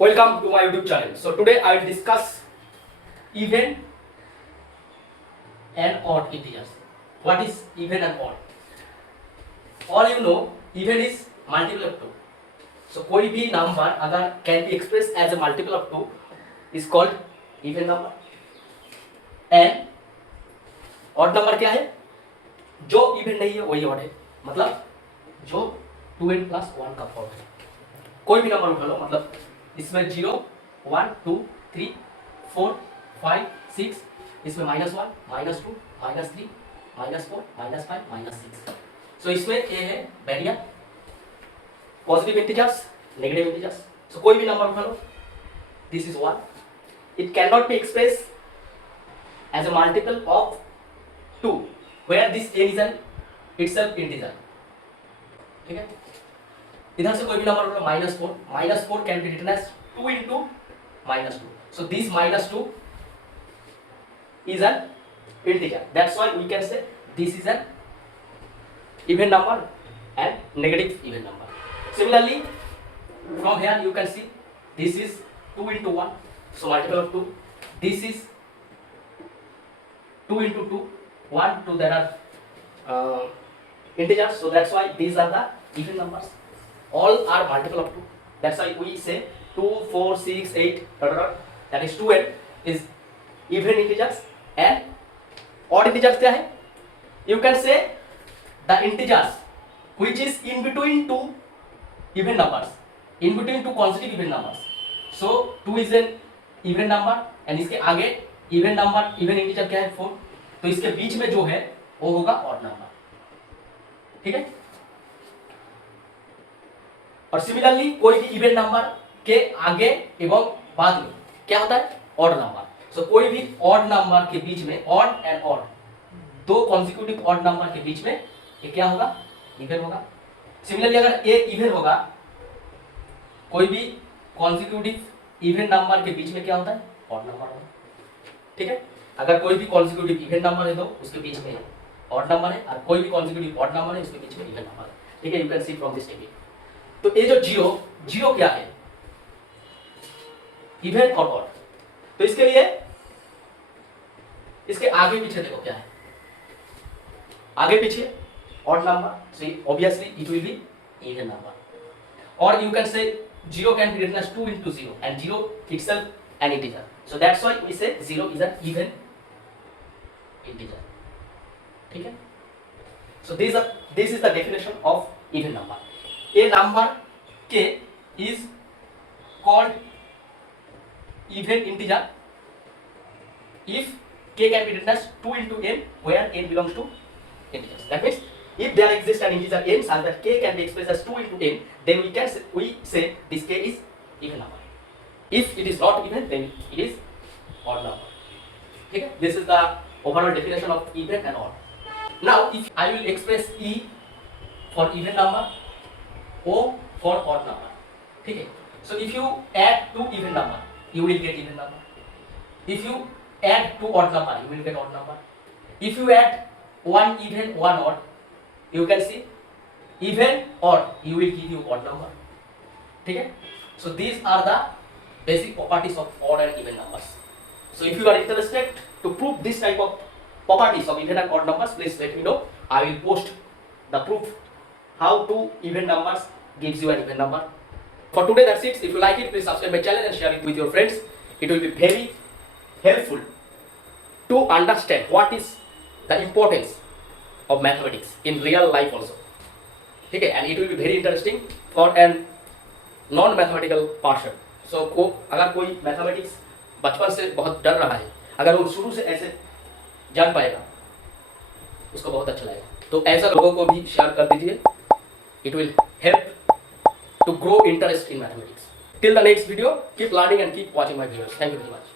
Welcome to my YouTube channel. So today I will discuss even and odd integers. What is even and odd? All you know, even is multiple of 2. So कोई भी number अगर can be expressed as a multiple of 2 is called even number. And odd number क्या है? जो even नहीं है वही odd है. मतलब जो 2n plus 1 का फॉर्म है. कोई भी नंबर उठा लो, मतलब इसमें 0 1 2 3 4 5 6, इसमें -1 -2 -3 -4 -5 -6. सो इसमें ये है बैरियर positive integers, negative integers. So कोई भी नंबर उठा लो, this is 1. It can not be express as a multiple of 2 where this n is n itself integer. ठीक है, इधर से कोई भी नंबर उठा लो, -4 can be written as 2 into -2. So this -2 is an integer. That's why we can say this is an even number and negative even number. Similarly, from here you can see this is 2 into 1, so multiple of 2. This is 2 into 2, 1 2, there are integers, so that's why these are the even numbers. All are multiple of 2. That's why we say 2 4 6 8 that is 2n is even integers. And odd integers क्या है? You can say the integers which is in between two even numbers, in between two consecutive even numbers. So 2 is an even number and इसके आगे even number, even integer क्या है 4. तो इसके बीच में जो है वो होगा odd number. ठीक है, और सिमिलरली कोई भी इवन नंबर के आगे एवं बाद में क्या होता है? Odd number. सो कोई भी ऑड नंबर के बीच में, ऑड एंड ऑड, दो कॉन्सिक्यूटिव ऑड नंबर के बीच में ये क्या होगा? इवन होगा. सिमिलरली अगर ए इवन होगा, कोई भी कॉन्सिक्यूटिव इवन नंबर के बीच में क्या होता है? ऑड नंबर होगा. ठीक है, अगर कोई भी कॉन्सिक्यूटिव इवन नंबर है तो उसके बीच में ऑड नंबर है, और कोई भी कॉन्सिक्यूटिव ऑड नंबर है उसके बीच में इवन नंबर है. ठीक है, you can see from this table. तो ये जो जीरो क्या है? इवन और ऑड. तो इसके लिए इसके आगे पीछे देखो क्या है. आगे पीछे odd number, so obviously it will be even number. और you can say 0 can be written as 2 into 0 and 0 itself an integer. So that's why we say 0 is an even integer. ठीक है, so this is the definition of even number. A number k is called even integer if k can be written as 2 into n where n belongs to integers. That means if there exists an integer n such that k can be expressed as 2 into n, then we say this k is even number. If it is not even, then it is odd number. Okay? This is the overall definition of even and odd. Now if I will express e for even number, O for odd number. ठीक है, so if you add two even number, you will get even number. If you add two odd number, you will get odd number. If you add one even, one odd, you can see even odd, you will give you odd number. ठीक है, so these are the basic properties of odd and even numbers. So if you are interested to prove this type of properties of even and odd numbers, please let me know. I will post the proof how two even numbers gives you an even number. For today that's it. If you like it, please subscribe my channel and share it with your friends. It will be very helpful to understand what is the importance of mathematics in real life also. ठीक है, and it will be very interesting for an non-mathematical person. So अगर कोई mathematics बचपन से बहुत डर रहा है, अगर वो शुरू से ऐसे जान पाएगा, उसको बहुत अच्छा लगेगा. तो ऐसा लोगों को भी शेयर कर दीजिए. It will help to grow interest in mathematics. Till the next video, keep learning and keep watching my videos. Thank you very much.